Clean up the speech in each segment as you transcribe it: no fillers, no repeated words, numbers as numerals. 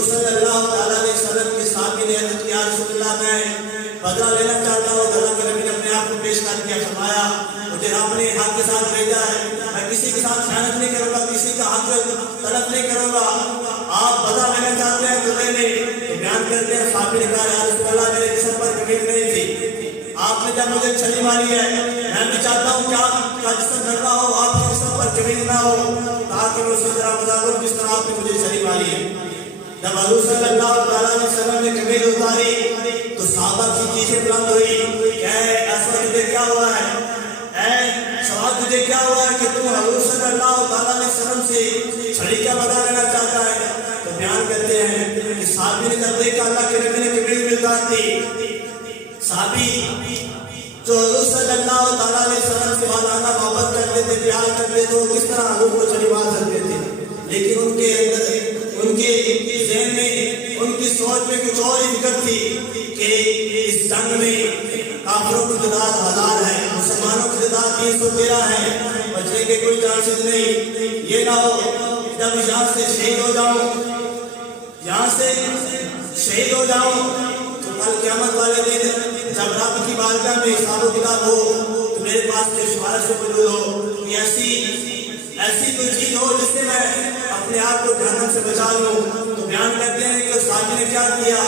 حضور صلی اللہ تعالیٰ علیہ وسلم کے صحابی نے عرض کیا رسول اللہ میں بدلہ لینا چاہتا ہوں. اللہ کے نبی نے اپنے آپ کو پیش کر دیا. فرمایا مجھے رب نے حق کے ساتھ بھیجا ہے, میں کسی کے ساتھ خیانت نہیں کروں گا, کسی کا حق طلب نہیں کروں گا. آپ بدلہ لینا چاہتے ہیں تو لے لیں. تو بیان کرتے ہیں صحابی نے کہا یا رسول اللہ میرے جسم پر کبیر نہیں تھی, آپ نے جب مجھے چھری ماری ہے میں بھی چاہتا ہوں کہ آپ کا جسم ڈھلنا ہو, آپ کے جسم پر کبیر نہ ہو, تاکہ میں اسی طرح بتا دوں جس طرح آپ نے مجھے چھری ماری ہے. جب حضور صلی اللہ تعالیٰ علیہ وسلم نے کبیر اتاری تو صحابہ کی چیخیں بلند ہوئی, اے اسود تجھے کیا ہوا ہے, اے سواد تجھے کیا ہوا ہے کہ تم حضور صلی اللہ تعالیٰ علیہ وسلم سے چھڑی کا بدلہ لینا چاہتا ہے. تو بیان کرتے ہیں کہ صحابی نے جب دیکھا اللہ کے نبی نے کبیر میں اتار دی, صحابی جو حضور صلی اللہ تعالیٰ علیہ وسلم سے مالانا محبت کرتے تھے, پیار کرتے تھے, وہ کس طرح حضور کو چھڑی مار سکتے تھے, لیکن ان کے اندر, ان کے ذہن میں, ان کی سوچ میں کچھ اور ہی فکر تھی کہ اس جنگ میں کافروں کی تعداد 1000 ہے, مسلمانوں کی تعداد 313 ہے, بچنے کے کوئی چانسز نہیں. یہ نہ ہو جب یہاں سے شہید ہو جاؤں, یہاں سے شہید ہو جاؤں تو کل قیامت والے دن جب رب کی بارگاہ میں حساب و کتاب ہو تو میرے پاس کوئی سفارش موجود ہو, ایسی کوئی چیز ہو جس سے میں اپنے آپ کو جہنم سے بچا لوں. تو بیان کرتے ہیں کہ اس صحابی نے کیا کیا,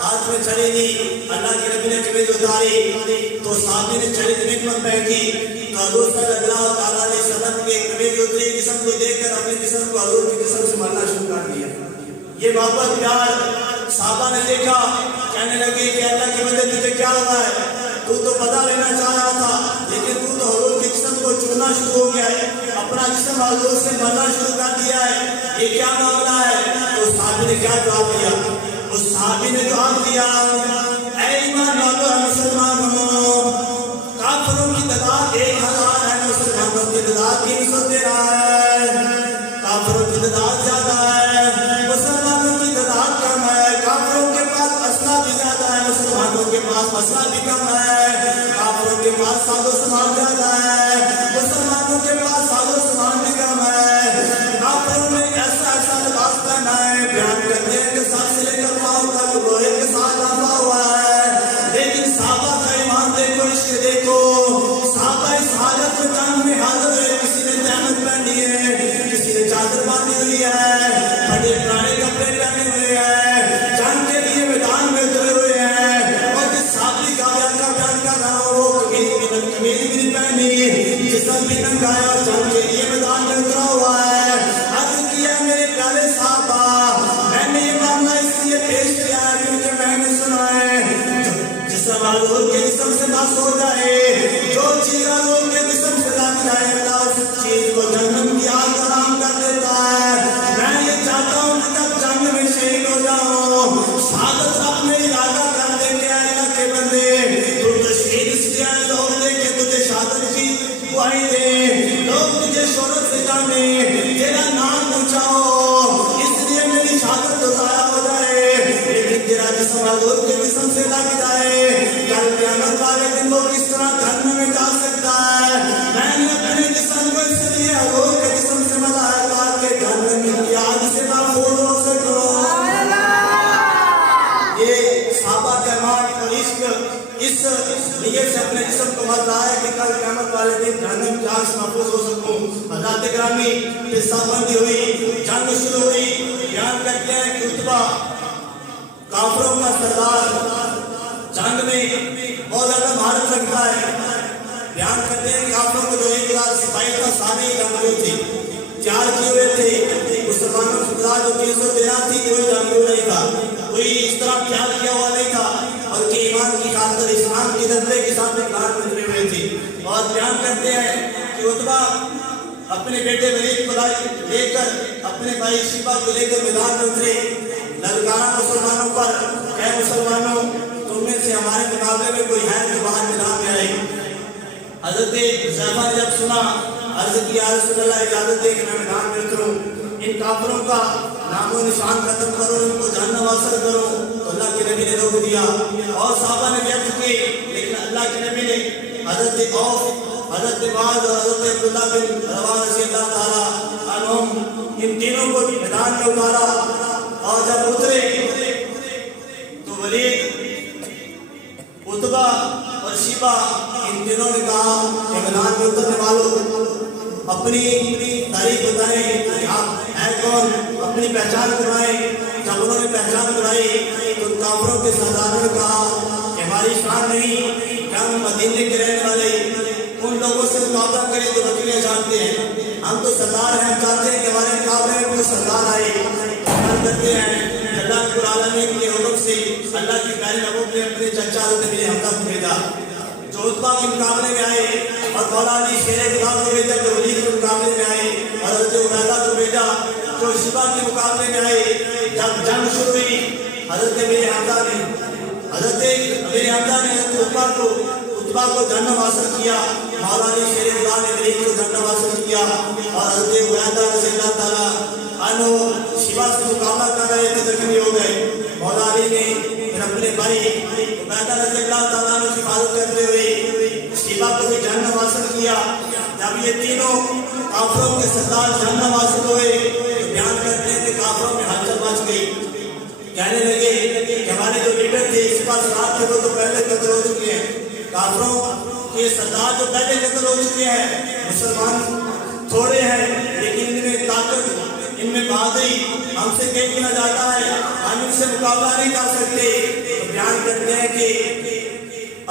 ہاتھ میں چھڑی دی, اللہ کے نبی نے کبیر اتاری تو صحابی نے چھڑی زمین پر پھینکی تو حضور صلی اللہ تعالیٰ علیہ وسلم کے کبیر اتری جسم کو دیکھ کر اپنے جسم کو حضور کے جسم سے ملنا شروع کر دیا. یہ محبت پیار صحابہ نے دیکھا, کہنے لگے کہ اللہ کے بندے تجھے کیا ہوا ہے, تو پتہ لینا چاہ رہا تھا لیکن تو حضور کے جسم کو چننا شروع ہو گیا ہے, اپنا جسم حضور سے ملنا شروع کر دیا ہے, یہ کیا معاملہ ہے. تو صحابی نے کیا جواب دیا, اس صحابی نے جواب دیا, اے ایمان والو مسلمانوں, کافروں کی تعداد 1000 ہے, مسلمانوں کی تعداد 313 ہے. کافروں کی تعداد زیادہ ہے, مسلمانوں کی تعداد کم ہے. کافروں کے پاس اسلحہ بھی زیادہ ہے, مسلمانوں کے پاس اسلحہ بھی کم ہے. کافروں کے پاس ساز و سامان زیادہ ہے, مسلمانوں کے پاس ساز و سامان بھی کم ہے. کافروں نے ایسا لباس پہنا ہے, بیان کرتے ہیں کہ سر سے لے کر پاؤں تک لوہے کے ساتھ ڈھانپا ہوا ہے. لیکن صحابہ کا ایمان دیکھو, عشق دیکھو, صحابہ اس حالت میں جنگ میں حاضر ہوئے, کسی نے تہمت پہنی ہے, کسی نے چادر باندھی ہوئی ہے, بڑے پرانے کپڑے پہنے ہوئے ہیں, جنگ کے لیے میدان میں اترے ہوئے ہیں. اور جس صحابی کا بیان کر رہا ہوں وہ کمیز بھی نہیں پہنی, جسم بھی ننگایا, جنگ کے لیے میدان میں اترا ہوا ہے. عرض کیا میرے پیارے صحابہ, میں نے یہ معاملہ اس لیے پیش کیا ہے کیونکہ میں نے سنا ہے جسم حضور کے جسم سے بس ہو جائے, جو چیز حضور کے جسم سے لگ جائے اللہ اس چیز کو جہنم کی آگ حرام کر دیتا ہے. میں یہ چاہتا ہوں کہ جب جنگ میں شہید ہو جاؤں, شہادت اپنے ارادہ کر دے کہ اللہ کے بندے تو شہید اس لیے لوگ دے کہ تجھے شہادت کی گواہی دے, لوگ تجھے شہرت سے جانے, تیرا نام اونچا ہو, اس لیے میری شہادت تو ضائع ہو جائے, لیکن تیرا جسم حضور کے جسم سے لگ جائے, کل قیامت والے دن وہ کس طرح جہنم میں جا سکتا ہے. میں نے اپنے جسم کو اس لیے حضور کے جسم سے ملا ہے تاکہ جہنم کی آگ سے محفوظ ہو سکو. یہ صحابہ کا ایمان اور عشق اس لیے سے اپنے جسم کو مل رہا ہے کہ کل قیامت والے دن جہنم کی آگ سے محفوظ ہو سکوں. حضرات گرامی, قصہ بندی ہوئی, جنگ شروع ہوئی. بیان کرتے ہیں کہ عتبہ کافروں کا سردار جنگ میں بہت زیادہ مہارت رکھتا ہے. بیان کرتے ہیں کافروں کو جو 1000 سپاہی کا سارے جنگجو تھی, تیار کیے ہوئے تھے. مسلمانوں کی تعداد جو 313 تھی, کوئی جنگجو نہیں تھا, کوئی اس طرح خیال کیا ہوا نہیں تھا, اور کہ ایمان کی خاطر اسلام کی جذبے کے ساتھ میدان میں اترے ہوئے تھے. اور بیان کرتے ہیں کہ عتبہ اپنے بیٹے ولید کو لے کر, اپنے بھائی شیبہ کو لے کر میدان میں اترے. للکارا مسلمانوں پر, اے مسلمانوں تم میں سے ہمارے مقابلے میں کوئی ہے جو باہر میدان میں آئے. حضرت حذیفہ نے جب سنا, عرض کیا یا رسول اللہ اجازت دے کہ میں میدان میں اتروں, ان کافروں کا نام و نشان ختم کرو, ان کو جہنم واصل کرو. تو اللہ کے نبی نے روک دیا, اور صحابہ نے بیعت کی, لیکن اللہ کے نبی نے حضرت عوف, حضرت معاذ اور حضرت عبداللہ بن رواحہ رضی اللہ تعالیٰ عنہم, ان تینوں کو میدان میں اتارا اور جب اترے تو ولید، عتبہ اور شیبہ ان تینوں نے کہا کہ میدان میں اترنے والوں اپنی تاریخ بتائیں، آپ ہیں کون، اپنی پہچان کروائیں۔ جب انہوں نے پہچان کرائی تو کافروں کے سرداروں نے کہا کہ ہماری شان نہیں کہ ہم مدینے کے رہنے والے ان لوگوں سے مقابلہ کریں جو وکیلیں جانتے ہیں، ہم تو سردار ہیں، ہم چاہتے ہیں کہ ہمارے مقابلے میں کوئی سردار آئے۔ ہم کرتے ہیں کہ اللہ رب العالمین کے حکم سے اللہ کی پیاری محبوب نے اپنے چچا حضرت میرے حمزہ کو بھیجا جو عتبہ کے مقابلے میں آئے، اور مولا علی شیر خدا کو بھیجا جو ولید کے مقابلے میں آئے، اور حضرت عبیدہ کو بھیجا جو شیبہ کے مقابلے میں آئے۔ جب جنگ شروع ہوئی حضرت میرے حمزہ نے حضرت عتبہ کو جنم حاصل کیا، مولا علی شیر خدا نے ولید کو جنم حاصل کیا، اور حضرت عبیدہ رضی اللہ تعالیٰ عنہ شیبہ سے مقابلہ کر رہے تھے، زخمی ہو گئے۔ مولا علی نے پھر اپنے بھائی عبیدہ رضی اللہ تعالیٰ عنہ کی حفاظت کرتے ہوئے شیبہ کو بھی جہنم حاصل کیا۔ جب یہ تینوں کافروں کے سردار جہنم حاصل ہوئے تو بیان کرتے ہیں کہ کافروں میں ہلچل مچ گئی، کہنے لگے کہ ہمارے جو لیڈر تھے اس پاس رات تھے وہ تو پہلے قتل ہو چکے ہیں، کافروں کے سردار جو پہلے قتل ہو چکے ہیں، مسلمان تھوڑے ہیں لیکن ان میں طاقت، ان میں بہادری ہم سے کہیں گنا جاتا ہے، ہم ان سے مقابلہ نہیں کر سکتے۔ تو بیان کرتے ہیں کہ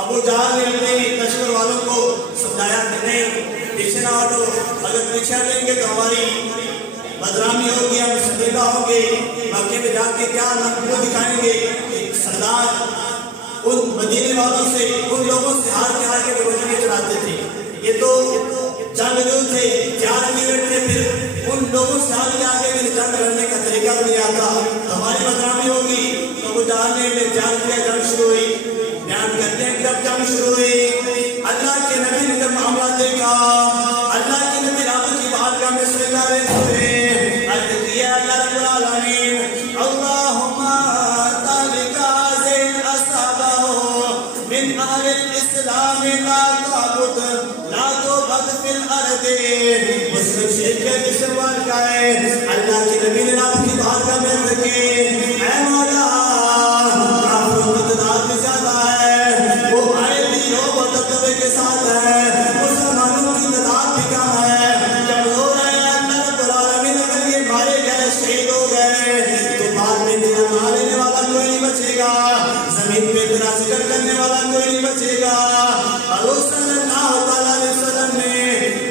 ابو جہل نے اپنے لشکر والوں کو سمجھایا کہ نہیں پیچھے نہ ہٹو، اگر پیچھے ہٹیں گے تو ہماری بدنامی ہوگی، ہم شرمندہ ہوں گے، مکے میں جا کے کیا نقل دکھائیں گے۔ سردار ان مدینے والوں سے، ان لوگوں سے ہار کے آگے گولیاں چلاتے تھے، یہ تو جنگجو تھے، جان لیڈر تھے، پھر ان لوگوں سے ہار کے آگے بھی جنگ لڑنے کا طریقہ بھی نہیں آتا تو ہماری بدنامی ہوگی۔ تو ابو جہل نے جان کیا، جنگ شروع ہوئی۔ بیان کرتے ہیں کہ جب جنگ شروع ہوئی اللہ کے نبی نے جب معاملہ دیکھا، اللہ کے نبی رب کی بارگاہ میں سجدہ رہتے ہوئے عرض کیا اللہ رب العالمین اللہم تالکا زین اصحابہ من اہل الاسلام لا تعبد لا تعبد فی الارض۔ مسلم شریف کے دشوار کا ہے اللہ کے نبی نے رب کی بارگاہ میں عرض کی اے مولا کافروں کی تعداد میں زیادہ ہے، وہ آئے بھی ہو وہ دبدبے کے ساتھ ہے، مسلمانوں کی تعداد بھی کم ہے، جب ہو رہے ہیں اللہ رب العالمین اگر یہ مارے گئے شہید ہو گئے تو بعد میں تیرا مارنے والا کوئی نہیں بچے گا، زمین پہ تیرا ذکر کرنے والا کوئی نہیں بچے گا۔ حضور صلی اللہ علیہ وسلم نے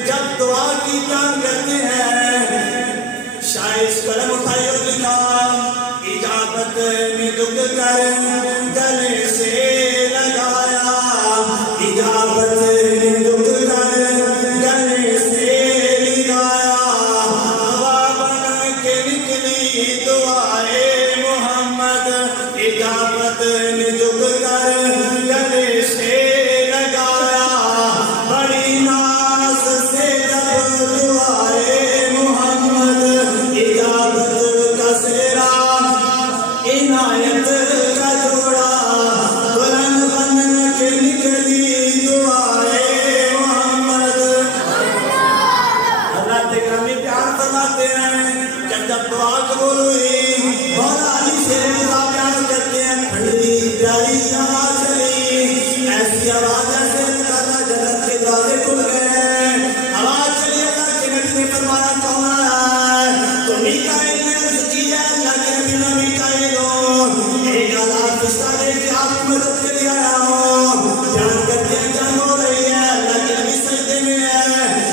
جب دعا کی بیان کرتے ہیں شاید اس قلم اٹھائی اور لکھا اجابت میں دکھ کر گلے سے لگایا، اجابت میں دکھ کر گلے سے لگایا، دعا بن کے نکلی دعائے محمد، اجابت میں دکھ کر گلے سے لگایا، بڑی ناز سے جب دعائے محمد، اجابت کا سہرا عنایت کا جوڑا بلند بن کے نکلی دعائے محمد۔ اللہ کے گرامی پیار فرماتے ہیں جب دعا قبول ہوئی مولا علی شیر خدا بیان کرتے ہیں ٹھنڈی پیاری آواز چلی، ایسی آواز ایسے لگا تھا جنت کے دروازے کھل گئے، آواز چلی۔ اللہ کے نبی نے فرمایا کون ہے؟ تو میکائیل نے عرض کی ہے اللہ کے نبی نے میکائیل ہو، ایک آزاد فرشتہ لے کے آپ کی مدد کے لیے آیا ہوں۔ بیان کرتے ہیں جنگ ہو رہی ہے، اللہ کے نبی سجدے میں ہے،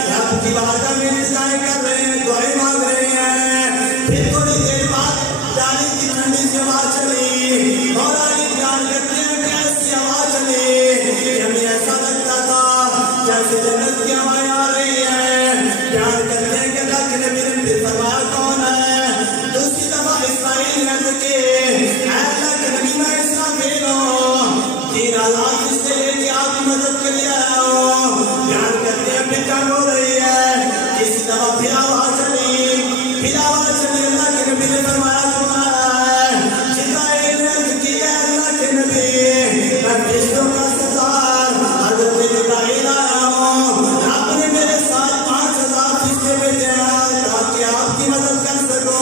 رب کی بارگاہ میں انتظار کر رہے ہیں، دعائیں مانگ رہے ہیں۔ پھر تھوڑی دیر بعد پیاری کی ٹھنڈی سی آواز چلی، مولا علی بیان کرتے ہیں کہ ایسی آواز چلی کہ ہمیں ایسا لگتا تھا جیسے جنت کی ہوائیں آ رہی ہیں۔ بیان کرتے ہیں کہ اللہ کے نبی نے پھر فرمایا کون ہے؟ دوسری دفعہ اسرائیل نے عرض کی اے اللہ کے نبی میں اسرافیل ہوں، تین آزاد فرشتے لے کے آپ کی مدد کے لیے آیا ہوں۔ بیان کرتے ہیں پھر جنگ ہو رہی ہے، کسی دفعہ پھر آواز چلی، پھر آواز چلی، اللہ کے نبی نے فرمایا کون ہے؟ جبرائیل نے عرض کی ہے اللہ کے نبی میں فرشتوں کا سردار حضرت جبرائیل آیا ہوں، آپ نے میرے ساتھ 5000 فرشتے بھیجے ہیں تاکہ آپ کی مدد کر سکوں۔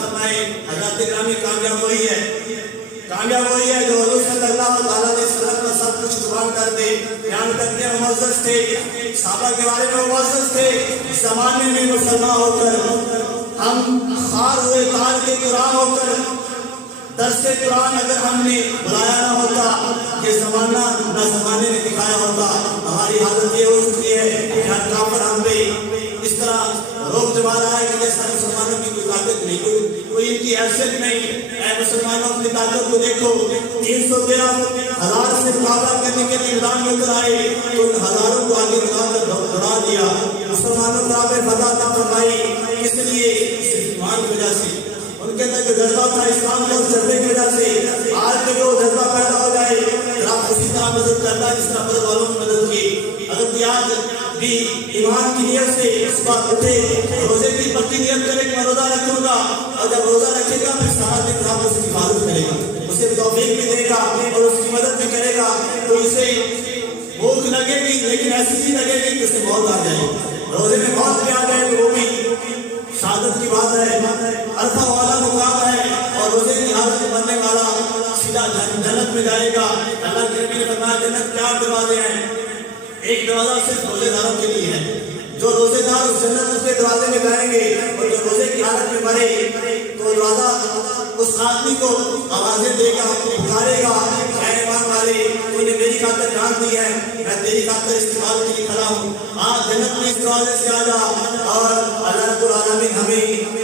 فرمائے۔ حضرات گرامی کامیاب وہی ہے جو حضور صلی اللہ علیہ وسلم کا سب کچھ قربان کر دے۔ یہاں تک کہ معزز تھے، صحابہ کے بارے میں معزز تھے، زمانے میں مسلمان ہو کر ہم خار ہوئے تار کے قرآن ہو کر درس قرآن اگر ہم نے بلایا نہ ہوتا، یہ زمانہ نہ زمانے نے دکھایا ہوتا، ہماری حالت یہ ہو چکی ہے کہ ہر کافر ہم پہ اس طرح روک جما رہا ہے کہ جیسا مسلمانوں کی کوئی طاقت نہیں، کوئی ان کی حیثیت نہیں۔ اے مسلمانوں اپنی طاقت کو دیکھو، 313,000 سے مقابلہ کرنے کے لیے میدان میں اتر آئے تو ان ہزاروں کو آگے لگا کر دوڑا دیا۔ مسلمانوں کو آپ نے فتح عطا فرمائی، اس لیے اس ایمان کی وجہ سے ان کے اندر جو جذبہ تھا اسلام کے اس جذبے کی وجہ سے آج کے جو جذبہ پیدا ہو جائے آپ اسی طرح مدد کرتا ہے جس طرح مدد والوں کی مدد کی۔ اگر کہ آج بھی ایمان کی نیت سے اس بات اٹھے، روزے کی پکی نیت کرے کہ میں روزہ رکھوں گا، اور جب روزہ رکھے گا پھر سارا دن رات اس کی حفاظت کرے گا، اسے توفیق بھی دے گا اور اس کی مدد بھی کرے گا، تو اسے بھوک لگے گی لیکن ایسی بھی لگے گی کہ اسے موت آ جائے۔ روزے میں موت بھی آ جائے تو وہ بھی شہادت کی بات ہے، عرفہ والا مقام ہے، اور روزے کی حالت میں مرنے والا سیدھا جنت میں جائے گا۔ اللہ کے نبی نے فرمایا جنت 4 دروازے ہیں، ایک دروازہ صرف روزے داروں کے لیے ہے، جو روزے دار اس جنت اس کے دروازے میں جائیں گے، اور جو روزے کی حالت میں مرے تو دروازہ اس آدمی کو آوازیں دے گا، پکارے گا، اے ایمان والے تو نے میری خاطر جان دی ہے، میں تیری خاطر استعمال کے لیے کھڑا ہوں، آج جنت میں اس دروازے سے آ جا۔ اور اللہ رب العالمین ہمیں